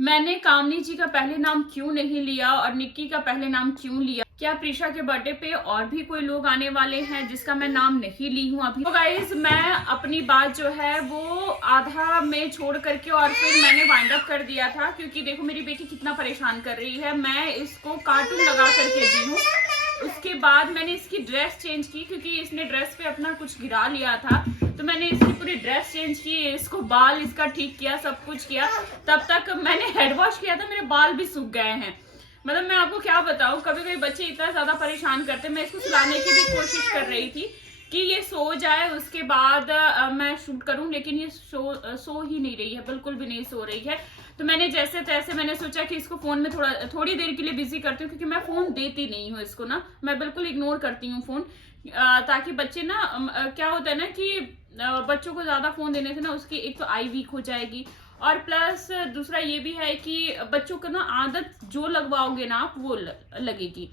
मैंने कामनी जी का पहले नाम क्यों नहीं लिया और निक्की का पहले नाम क्यों लिया? क्या प्रीशा के बर्थडे पे और भी कोई लोग आने वाले हैं जिसका मैं नाम नहीं ली हूँ अभी? तो गाइज मैं अपनी बात जो है वो आधा में छोड़ करके और फिर मैंने वाइंड अप कर दिया था, क्योंकि देखो मेरी बेटी कितना परेशान कर रही है। मैं इसको कार्टून लगा करके दी हूँ। उसके बाद मैंने इसकी ड्रेस चेंज की, क्योंकि इसने ड्रेस पे अपना कुछ गिरा लिया था, तो मैंने इसकी पूरी ड्रेस चेंज की, इसको बाल इसका ठीक किया, सब कुछ किया। तब तक मैंने हेड वॉश किया था, मेरे बाल भी सूख गए हैं। मतलब मैं आपको क्या बताऊं, कभी कभी बच्चे इतना ज्यादा परेशान करते। मैं इसको सुलाने की भी कोशिश कर रही थी कि ये सो जाए, उसके बाद मैं शूट करूं, लेकिन ये सो ही नहीं रही है, बिल्कुल भी नहीं सो रही है। तो मैंने जैसे तैसे मैंने सोचा कि इसको फोन में थोड़ी देर के लिए बिजी करती हूँ, क्योंकि मैं फोन देती नहीं हूँ इसको ना, मैं बिल्कुल इग्नोर करती हूँ फोन, ताकि बच्चे ना क्या होता है ना कि बच्चों को ज्यादा फोन देने से ना उसकी एक तो आई वीक हो जाएगी, और प्लस दूसरा ये भी है कि बच्चों को ना आदत जो लगवाओगे ना आप वो लगेगी।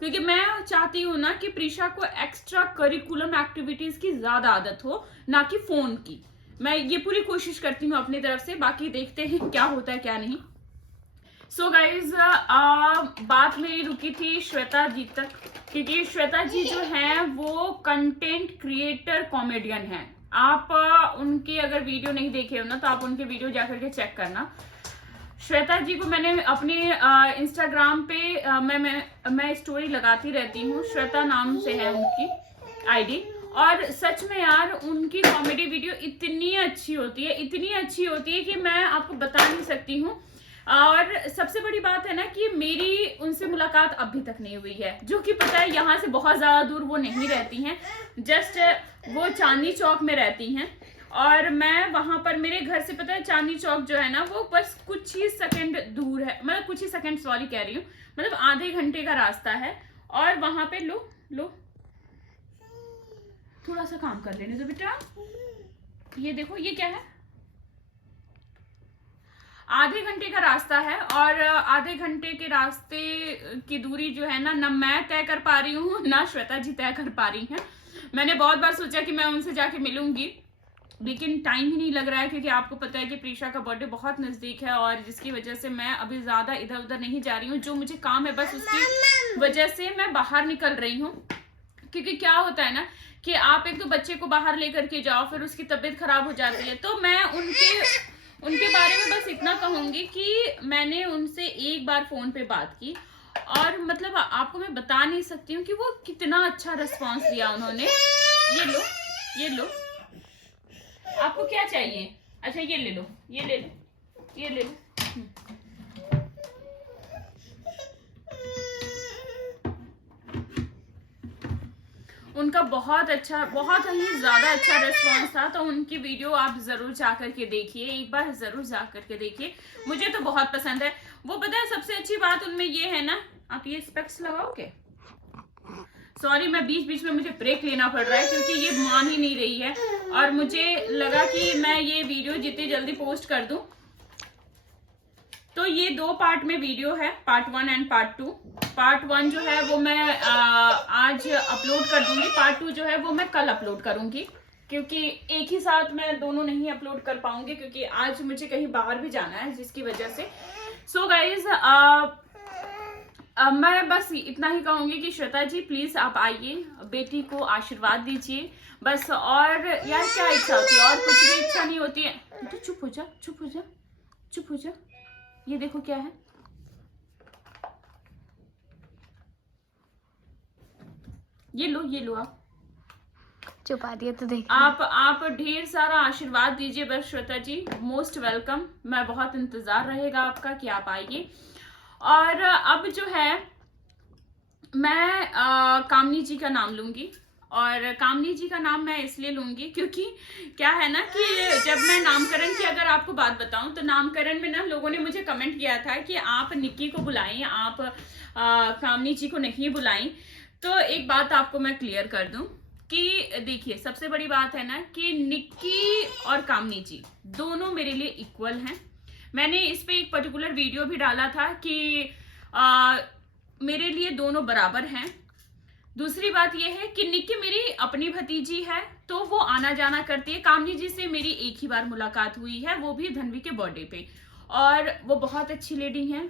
क्योंकि मैं चाहती हूँ ना कि प्रीशा को एक्स्ट्रा करिकुलम एक्टिविटीज की ज्यादा आदत हो, ना कि फोन की। मैं ये पूरी कोशिश करती हूँ अपनी तरफ से, बाकी देखते हैं क्या होता है क्या नहीं। सो गाइज बात मेरी रुकी थी श्वेता जी तक, क्योंकि श्वेता जी जो है वो कंटेंट क्रिएटर कॉमेडियन है। आप उनके अगर वीडियो नहीं देखे हो ना, तो आप उनके वीडियो जाकर के चेक करना। श्वेता जी को मैंने अपने इंस्टाग्राम पे मैं स्टोरी लगाती रहती हूँ, श्वेता नाम से है उनकी आईडी। और सच में यार उनकी कॉमेडी वीडियो इतनी अच्छी होती है, इतनी अच्छी होती है कि मैं आपको बता नहीं सकती हूँ। और सबसे बड़ी बात है ना कि मेरी उनसे मुलाकात अभी तक नहीं हुई है, जो कि पता है यहाँ से बहुत ज्यादा दूर वो नहीं रहती हैं, जस्ट वो चांदनी चौक में रहती हैं। और मैं वहां पर, मेरे घर से पता है चांदनी चौक जो है ना वो बस कुछ ही सेकंड दूर है, मतलब कुछ ही सेकंड सॉरी कह रही हूँ, मतलब आधे घंटे का रास्ता है। और वहां पे लो थोड़ा सा काम कर लेने दो बेटा। ये देखो ये क्या है, आधे घंटे का रास्ता है, और आधे घंटे के रास्ते की दूरी जो है ना मैं तय कर पा रही हूँ, ना श्वेता जी तय कर पा रही हैं। मैंने बहुत बार सोचा कि मैं उनसे जाके मिलूंगी, लेकिन टाइम ही नहीं लग रहा है, क्योंकि आपको पता है कि प्रीशा का बर्थडे बहुत नजदीक है, और जिसकी वजह से मैं अभी ज्यादा इधर उधर नहीं जा रही हूँ। जो मुझे काम है बस उसकी वजह से मैं बाहर निकल रही हूँ। क्योंकि क्या होता है ना कि आप एक तो बच्चे को बाहर लेकर के जाओ, फिर उसकी तबीयत खराब हो जाती है। तो मैं उनके बारे में बस इतना कहूंगी कि मैंने उनसे एक बार फोन पे बात की, और मतलब आपको मैं बता नहीं सकती हूँ कि वो कितना अच्छा रिस्पांस दिया उन्होंने। ये लो आपको क्या चाहिए? अच्छा ये ले लो, ये ले लो, ये ले लो। उनका बहुत अच्छा, बहुत ही ज्यादा अच्छा रिस्पांस था। तो उनकी वीडियो आप जरूर जाकर के देखिए, एक बार जरूर जाकर के देखिए, मुझे तो बहुत पसंद है। वो पता है सबसे अच्छी बात उनमें ये है ना, आप ये स्पेक्स लगाओगे? सॉरी मैं बीच बीच में मुझे ब्रेक लेना पड़ रहा है, क्योंकि ये मान ही नहीं रही है, और मुझे लगा कि मैं ये वीडियो जितनी जल्दी पोस्ट कर दूं। तो ये 2 पार्ट में वीडियो है, पार्ट 1 एंड पार्ट 2। पार्ट 1 जो है वो मैं आज अपलोड कर दूंगी, पार्ट 2 जो है वो मैं कल अपलोड करूंगी, क्योंकि एक ही साथ मैं दोनों नहीं अपलोड कर पाऊंगी, क्योंकि आज मुझे कहीं बाहर भी जाना है, जिसकी वजह से। सो गाइज मैं बस इतना ही कहूंगी कि श्वेता जी प्लीज आप आइए, बेटी को आशीर्वाद दीजिए बस। और यार क्या इच्छा होती है, और कुछ भी इच्छा नहीं होती है। तो चुप हो जा, चुप हो जा, चुप हो जा। ये देखो क्या है, ये लो आप छुपा दिया तो देख। आप ढेर सारा आशीर्वाद दीजिए बस श्वेता जी, मोस्ट वेलकम। मैं बहुत इंतजार रहेगा आपका कि आप आइए। और अब जो है मैं कामनी जी का नाम लूंगी, और कामनी जी का नाम मैं इसलिए लूंगी क्योंकि क्या है ना कि जब मैं नामकरण की अगर आपको बात बताऊं, तो नामकरण में ना लोगों ने मुझे कमेंट किया था कि आप निक्की को बुलाएं, आप कामनी जी को नहीं बुलाएं। तो एक बात आपको मैं क्लियर कर दूं कि देखिए सबसे बड़ी बात है ना कि निक्की और कामनी जी दोनों मेरे लिए इक्वल हैं। मैंने इस पे एक पर्टिकुलर वीडियो भी डाला था कि मेरे लिए दोनों बराबर हैं। दूसरी बात यह है कि निक्की मेरी अपनी भतीजी है, तो वो आना जाना करती है। कामनी जी से मेरी एक ही बार मुलाकात हुई है, वो भी धनवी के बर्थडे पे। और वो बहुत अच्छी लेडी हैं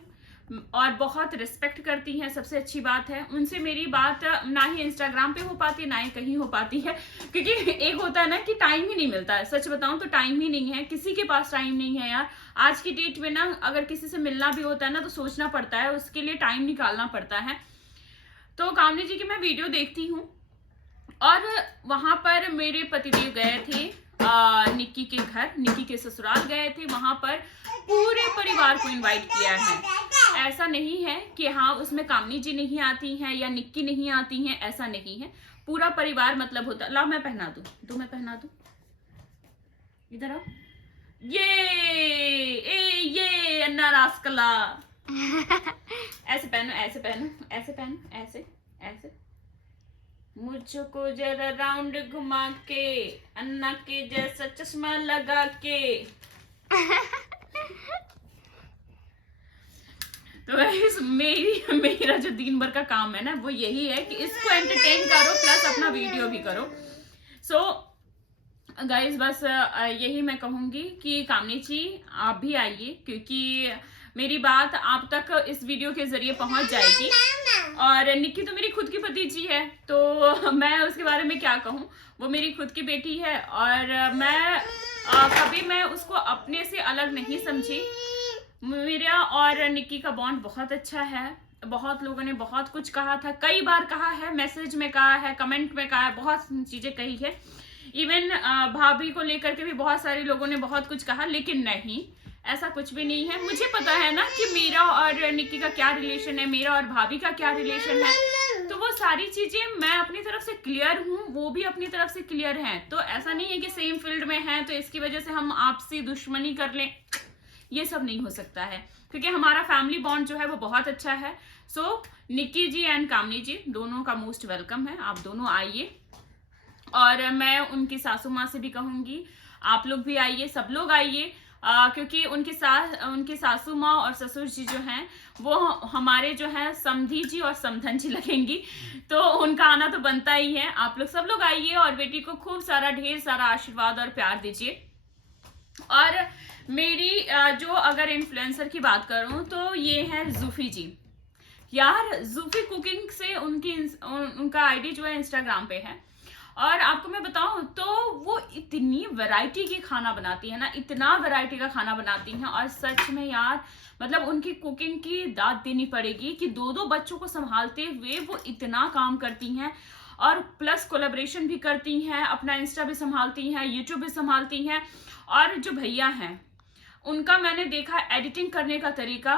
और बहुत रिस्पेक्ट करती हैं। सबसे अच्छी बात है उनसे मेरी बात ना ही इंस्टाग्राम पे हो पाती है ना ही कहीं हो पाती है, क्योंकि एक होता है ना कि टाइम ही नहीं मिलता है। सच बताऊं तो टाइम ही नहीं है, किसी के पास टाइम नहीं है यार। आज की डेट में ना अगर किसी से मिलना भी होता है ना तो सोचना पड़ता है, उसके लिए टाइम निकालना पड़ता है। तो कामनी जी की मैं वीडियो देखती हूँ और वहां पर मेरे पतिदेव गए थे निक्की के घर, निक्की के ससुराल गए थे। वहां पर पूरे परिवार को इनवाइट किया है। ऐसा नहीं है कि हाँ उसमें कामनी जी नहीं आती हैं या निक्की नहीं आती हैं, ऐसा नहीं है। पूरा परिवार मतलब होता। ला मैं पहना दूं, मैं पहना दूं, इधर आओ। ये अन्ना रास्कला। ऐसे पहनो, ऐसे पहनो, ऐसे पहनो, ऐसे ऐसे। मुझको जरा राउंड घुमा के अन्ना के जैसा चश्मा लगा के। तो गाइस मेरा जो दिन भर का काम है ना वो यही है कि इसको एंटरटेन करो प्लस अपना वीडियो भी करो। सो गाइस बस यही मैं कहूंगी कि कामनी जी आप भी आइए, क्योंकि मेरी बात आप तक इस वीडियो के जरिए पहुंच जाएगी। और निक्की तो मेरी खुद की भतीजी है, तो मैं उसके बारे में क्या कहूं, वो मेरी खुद की बेटी है और मैं कभी मैं उसको अपने से अलग नहीं समझी। मेरा और निक्की का बॉन्ड बहुत अच्छा है। बहुत लोगों ने बहुत कुछ कहा था, कई बार कहा है, मैसेज में कहा है, कमेंट में कहा है, बहुत चीजें कही है। इवन भाभी को लेकर के भी बहुत सारे लोगों ने बहुत कुछ कहा, लेकिन नहीं, ऐसा कुछ भी नहीं है। मुझे पता है ना कि मेरा और निक्की का क्या रिलेशन है, मेरा और भाभी का क्या रिलेशन है, तो वो सारी चीजें मैं अपनी तरफ से क्लियर हूँ, वो भी अपनी तरफ से क्लियर हैं। तो ऐसा नहीं है कि सेम फील्ड में हैं तो इसकी वजह से हम आपसी दुश्मनी कर लें, ये सब नहीं हो सकता है, क्योंकि हमारा फैमिली बॉन्ड जो है वो बहुत अच्छा है। सो निक्की जी एंड कामनी जी दोनों का मोस्ट वेलकम है, आप दोनों आइए। और मैं उनकी सासू माँ से भी कहूंगी आप लोग भी आइए, सब लोग आइए, क्योंकि उनकी सासू माँ और ससुर जी जो हैं वो हमारे जो है समधी जी और समधन जी लगेंगी, तो उनका आना तो बनता ही है। आप लोग सब लोग आइए और बेटी को खूब सारा ढेर सारा आशीर्वाद और प्यार दीजिए। और मेरी जो अगर इन्फ्लुएंसर की बात करूं तो ये है जूफी जी। यार जूफी कुकिंग से उनका आईडी जो है इंस्टाग्राम पे है, और आपको मैं बताऊं तो वो इतनी वैरायटी की खाना बनाती है ना, इतना वैरायटी का खाना बनाती हैं। और सच में यार मतलब उनकी कुकिंग की दाद देनी पड़ेगी कि 2 बच्चों को संभालते हुए वो इतना काम करती हैं और प्लस कोलैबोरेशन भी करती हैं, अपना इंस्टा भी संभालती हैं, यूट्यूब भी संभालती हैं। और जो भैया हैं उनका मैंने देखा एडिटिंग करने का तरीका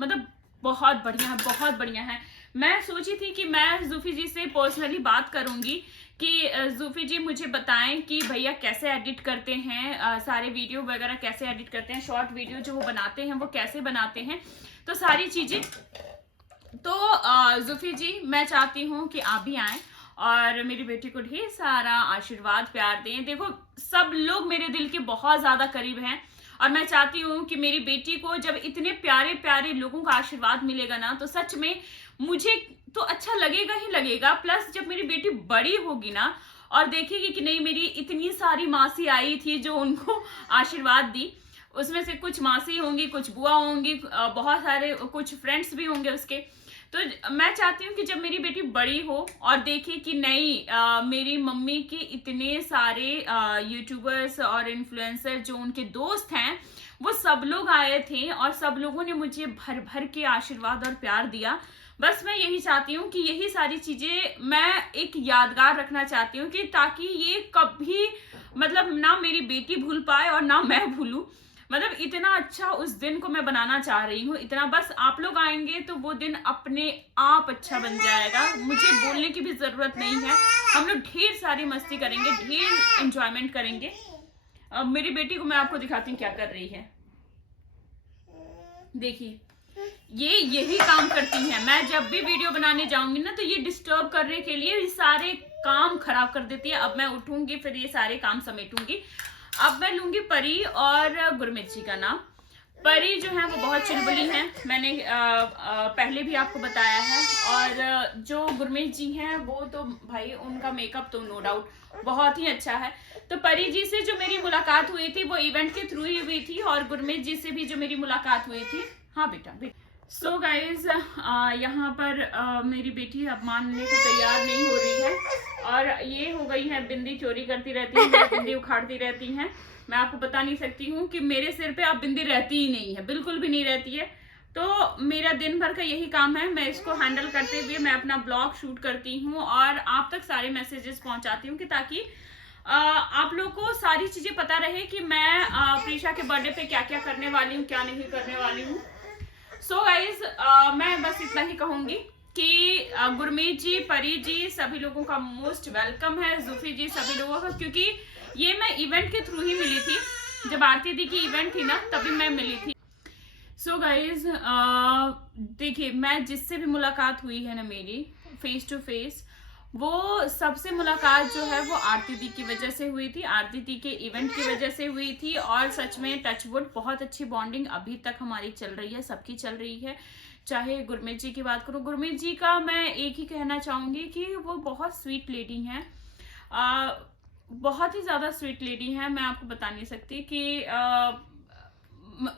मतलब बहुत बढ़िया है, बहुत बढ़िया है। मैं सोची थी कि मैं जूफी जी से पर्सनली बात करूंगी कि जूफी जी मुझे बताएं कि भैया कैसे एडिट करते हैं, सारे वीडियो वगैरह कैसे एडिट करते हैं, शॉर्ट वीडियो जो वो बनाते हैं वो कैसे बनाते हैं, तो सारी चीजें। तो जूफी जी मैं चाहती हूँ कि आप भी आएं और मेरी बेटी को ढेर सारा आशीर्वाद प्यार दें। देखो सब लोग मेरे दिल के बहुत ज्यादा करीब हैं और मैं चाहती हूँ कि मेरी बेटी को जब इतने प्यारे प्यारे लोगों का आशीर्वाद मिलेगा ना तो सच में मुझे तो अच्छा लगेगा ही लगेगा। प्लस जब मेरी बेटी बड़ी होगी ना और देखेगी कि नहीं मेरी इतनी सारी मासी आई थी जो उनको आशीर्वाद दी, उसमें से कुछ मासी होंगी, कुछ बुआ होंगी, बहुत सारे कुछ फ्रेंड्स भी होंगे उसके। तो मैं चाहती हूँ कि जब मेरी बेटी बड़ी हो और देखे कि नहीं मेरी मम्मी के इतने सारे यूट्यूबर्स और इन्फ्लुएंसर जो उनके दोस्त हैं वो सब लोग आए थे और सब लोगों ने मुझे भर भर के आशीर्वाद और प्यार दिया। बस मैं यही चाहती हूँ कि यही सारी चीजें मैं एक यादगार रखना चाहती हूँ कि ताकि ये कभी मतलब ना मेरी बेटी भूल पाए और ना मैं भूलूं। मतलब इतना अच्छा उस दिन को मैं बनाना चाह रही हूँ, इतना बस आप लोग आएंगे तो वो दिन अपने आप अच्छा बन जाएगा। मुझे बोलने की भी जरूरत नहीं है, हम लोग ढेर सारी मस्ती करेंगे, ढेर एंजॉयमेंट करेंगे। अब मेरी बेटी को मैं आपको दिखाती हूँ क्या कर रही है। देखिए ये यही काम करती है, मैं जब भी वीडियो बनाने जाऊंगी ना तो ये डिस्टर्ब करने के लिए ये सारे काम खराब कर देती है। अब मैं उठूंगी फिर ये सारे काम समेटूंगी। अब मैं लूंगी परी और गुरमीत जी का नाम। परी जो है वो बहुत चुलबुली हैं, मैंने पहले भी आपको बताया है। और जो गुरमीत जी हैं वो तो भाई उनका मेकअप तो नो डाउट बहुत ही अच्छा है। तो परी जी से जो मेरी मुलाकात हुई थी वो इवेंट के थ्रू ही हुई थी, और गुरमीत जी से भी जो मेरी मुलाकात हुई थी। हाँ बेटा। सो गाइज यहाँ पर मेरी बेटी अब मानने को तैयार नहीं हो रही है, और ये हो गई है बिंदी चोरी करती रहती है, बिंदी उखाड़ती रहती हैं। मैं आपको बता नहीं सकती हूँ कि मेरे सिर पे अब बिंदी रहती ही नहीं है, बिल्कुल भी नहीं रहती है। तो मेरा दिन भर का यही काम है, मैं इसको हैंडल करते हुए मैं अपना ब्लॉग शूट करती हूँ और आप तक सारे मैसेजेस पहुंचाती हूँ कि ताकि आप लोग को सारी चीजें पता रहे कि मैं प्रीशा के बर्थडे पे क्या क्या करने वाली हूँ, क्या नहीं करने वाली हूँ। सो गाइज मैं बस इतना ही कहूंगी कि गुरमीत जी, परी जी, सभी लोगों का मोस्ट वेलकम है। जूफी जी, सभी लोगों का, क्योंकि ये मैं इवेंट के थ्रू ही मिली थी। जब आरती दी की इवेंट थी ना तभी मैं मिली थी। सो गाइज देखिए, मैं जिससे भी मुलाकात हुई है ना मेरी फेस टू फेस, वो सबसे मुलाकात जो है वो आरती दी की वजह से हुई थी, आरती दी के इवेंट की वजह से हुई थी। और सच में टचवुड बहुत अच्छी बॉन्डिंग अभी तक हमारी चल रही है, सबकी चल रही है। चाहे गुरमीत जी की बात करूं, गुरमीत जी का मैं एक ही कहना चाहूंगी कि वो बहुत स्वीट लेडी हैं, बहुत ही ज्यादा स्वीट लेडी हैं। मैं आपको बता नहीं सकती कि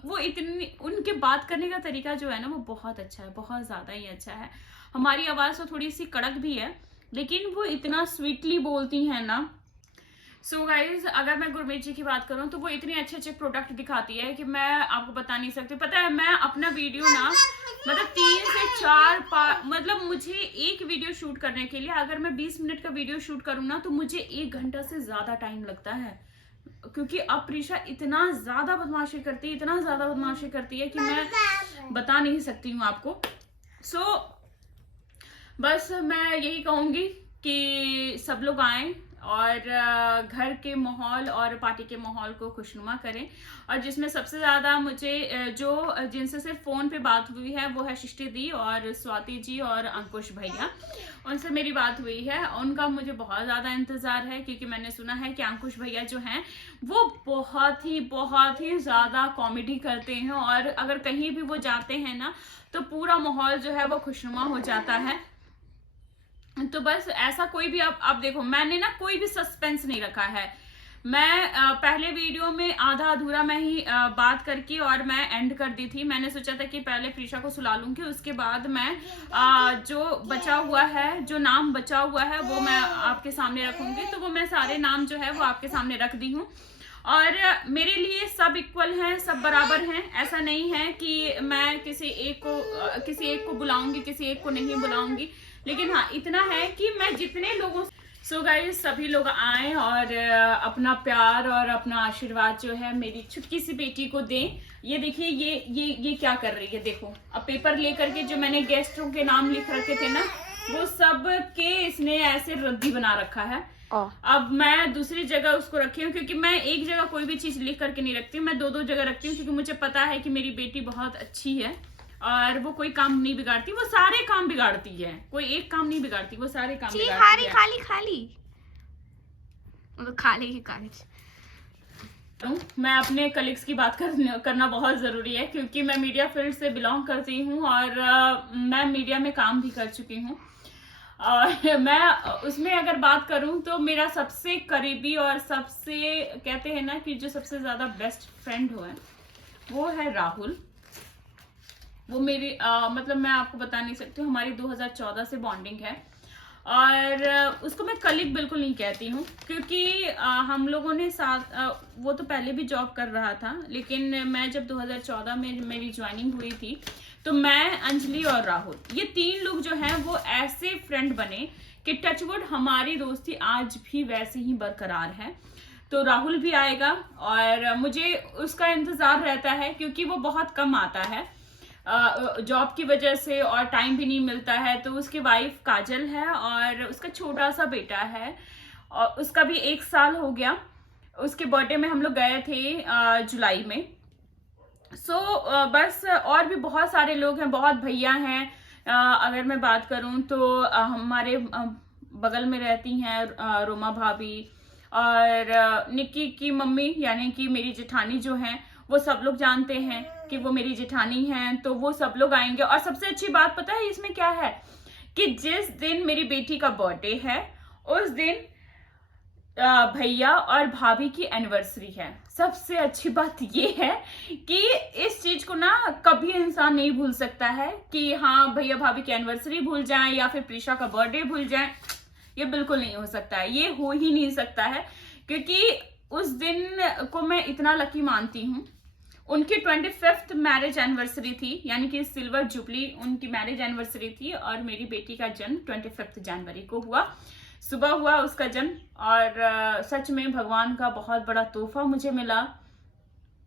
वो इतनी, उनके बात करने का तरीका जो है ना वो बहुत अच्छा है, बहुत ज्यादा ही अच्छा है। हमारी आवाज तो थोड़ी सी कड़क भी है, लेकिन वो इतना स्वीटली बोलती हैं ना। सो गाइज अगर मैं गुरमीत जी की बात करूं तो वो इतने अच्छे अच्छे प्रोडक्ट दिखाती है कि मैं आपको बता नहीं सकती। पता है, मैं अपना वीडियो ना मतलब 3 से 4 मतलब मुझे एक वीडियो शूट करने के लिए अगर मैं 20 मिनट का वीडियो शूट करूं ना तो मुझे 1 घंटा से ज्यादा टाइम लगता है, क्योंकि अब प्रीशा इतना ज्यादा बदमाशी करती है, इतना ज्यादा बदमाशी करती है कि मैं बता नहीं सकती हूँ आपको। सो बस मैं यही कहूंगी कि सब लोग आएं और घर के माहौल और पार्टी के माहौल को खुशनुमा करें। और जिसमें सबसे ज्यादा मुझे जिनसे सिर्फ फोन पे बात हुई है वो है सृष्टि दी और स्वाति जी और अंकुश भैया, उनसे मेरी बात हुई है। उनका मुझे बहुत ज्यादा इंतजार है, क्योंकि मैंने सुना है कि अंकुश भैया जो हैं वो बहुत ही ज्यादा कॉमेडी करते हैं, और अगर कहीं भी वो जाते हैं ना तो पूरा माहौल जो है वो खुशनुमा हो जाता है। तो बस ऐसा कोई भी आप देखो, मैंने ना कोई भी सस्पेंस नहीं रखा है। मैं पहले वीडियो में आधा अधूरा मैं ही बात करके और मैं एंड कर दी थी। मैंने सोचा था कि पहले प्रीशा को सुला लूंगी, उसके बाद मैं जो बचा हुआ है, जो नाम बचा हुआ है वो मैं आपके सामने रखूंगी। तो वो मैं सारे नाम जो है वो आपके सामने रख दी हूँ, और मेरे लिए सब इक्वल हैं, सब बराबर हैं। ऐसा नहीं है कि मैं किसी एक को बुलाऊंगी, किसी एक को नहीं बुलाऊंगी। लेकिन हाँ इतना है कि मैं जितने लोगों सो गाइस सभी लोग आए और अपना प्यार और अपना आशीर्वाद जो है मेरी छुटकी सी बेटी को दें। ये देखिए, ये क्या कर रही है, देखो। अब पेपर लेकर के जो मैंने गेस्टों के नाम लिख रखे थे ना वो सब के इसने ऐसे रद्दी बना रखा है। अब मैं दूसरी जगह उसको रखी हूँ, क्योंकि मैं एक जगह कोई भी चीज लिख करके नहीं रखती, मैं 2 जगह रखती हूँ, क्योंकि मुझे पता है कि मेरी बेटी बहुत अच्छी है और वो कोई काम नहीं बिगाड़ती, वो सारे काम बिगाड़ती है, कोई एक काम नहीं बिगाड़ती, वो सारे काम बिगाड़ती है। खाली मैं अपने कलीग्स की बात करना बहुत जरूरी है, क्योंकि मैं मीडिया फील्ड से बिलोंग करती हूँ और मैं मीडिया में काम भी कर चुकी हूँ। और मैं उसमें अगर बात करूं तो मेरा सबसे करीबी और सबसे कहते हैं ना कि जो सबसे ज्यादा बेस्ट फ्रेंड हो है वो है राहुल। वो मेरी मतलब मैं आपको बता नहीं सकती हूँ, हमारी 2014 से बॉन्डिंग है, और उसको मैं कलीग बिल्कुल नहीं कहती हूँ, क्योंकि हम लोगों ने साथ वो तो पहले भी जॉब कर रहा था, लेकिन मैं जब 2014 में मेरी ज्वाइनिंग हुई थी तो मैं, अंजलि और राहुल, ये 3 लोग जो हैं वो ऐसे फ्रेंड बने कि टचवुड हमारी दोस्ती आज भी वैसे ही बरकरार है। तो राहुल भी आएगा और मुझे उसका इंतजार रहता है, क्योंकि वो बहुत कम आता है जॉब की वजह से और टाइम भी नहीं मिलता है। तो उसकी वाइफ काजल है और उसका छोटा सा बेटा है और उसका भी 1 साल हो गया। उसके बर्थडे में हम लोग गए थे जुलाई में। बस और भी बहुत सारे लोग हैं, बहुत भैया हैं। अगर मैं बात करूं तो हमारे बगल में रहती हैं रोमा भाभी और निक्की की मम्मी यानी कि मेरी जेठानी जो हैं वो सब लोग जानते हैं कि वो मेरी जेठानी हैं, तो वो सब लोग आएंगे। और सबसे अच्छी बात पता है इसमें क्या है कि जिस दिन मेरी बेटी का बर्थडे है उस दिन भैया और भाभी की एनिवर्सरी है। सबसे अच्छी बात ये है कि इस चीज को ना कभी इंसान नहीं भूल सकता है कि हाँ भैया भाभी की एनिवर्सरी भूल जाएं या फिर प्रीशा का बर्थडे भूल जाएं। ये बिल्कुल नहीं हो सकता है, ये हो ही नहीं सकता है, क्योंकि उस दिन को मैं इतना लकी मानती हूँ। उनकी 25th मैरिज एनिवर्सरी थी, यानी कि सिल्वर जुबली उनकी मैरिज एनिवर्सरी थी, और मेरी बेटी का जन्म 25 जनवरी को हुआ। सुबह हुआ उसका जन्म, और सच में भगवान का बहुत बड़ा तोहफा मुझे मिला।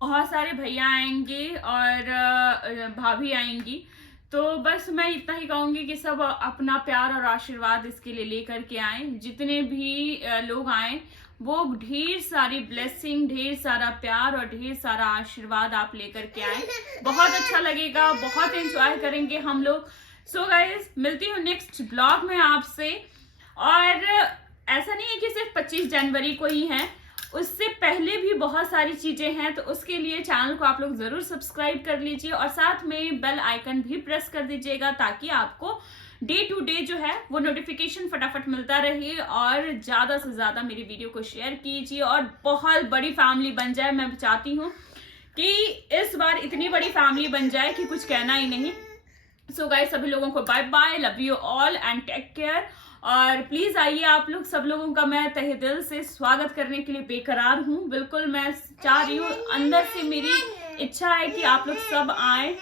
बहुत सारे भैया आएंगे और भाभी आएंगी, तो बस मैं इतना ही कहूंगी कि सब अपना प्यार और आशीर्वाद इसके लिए लेकर के आएं। जितने भी लोग आए वो ढेर सारी ब्लेसिंग, ढेर सारा प्यार और ढेर सारा आशीर्वाद आप लेकर के आए। बहुत अच्छा लगेगा, बहुत एंजॉय करेंगे हम लोग। सो गाइज, मिलती हूँ नेक्स्ट ब्लॉग में आपसे। और ऐसा नहीं है कि सिर्फ 25 जनवरी को ही है, उससे पहले भी बहुत सारी चीजें हैं, तो उसके लिए चैनल को आप लोग जरूर सब्सक्राइब कर लीजिए और साथ में बेल आइकन भी प्रेस कर दीजिएगा, ताकि आपको डे टू डे जो है वो नोटिफिकेशन फटाफट मिलता रहे। और ज्यादा से ज्यादा मेरी वीडियो को शेयर कीजिए और बहुत बड़ी फैमिली बन जाए। मैं चाहती हूँ कि इस बार इतनी बड़ी फैमिली बन जाए कि कुछ कहना ही नहीं। सो गाइस, सभी लोगों को bye bye, love you all and take care. और प्लीज आइए, आप लोग सब लोगों का मैं तहे दिल से स्वागत करने के लिए बेकरार हूँ। बिल्कुल मैं चाह रही हूँ, अंदर से मेरी इच्छा है कि आप लोग सब आए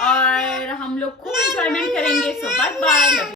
और हम लोग खूब एंजॉयमेंट करेंगे। सो बाय बाय।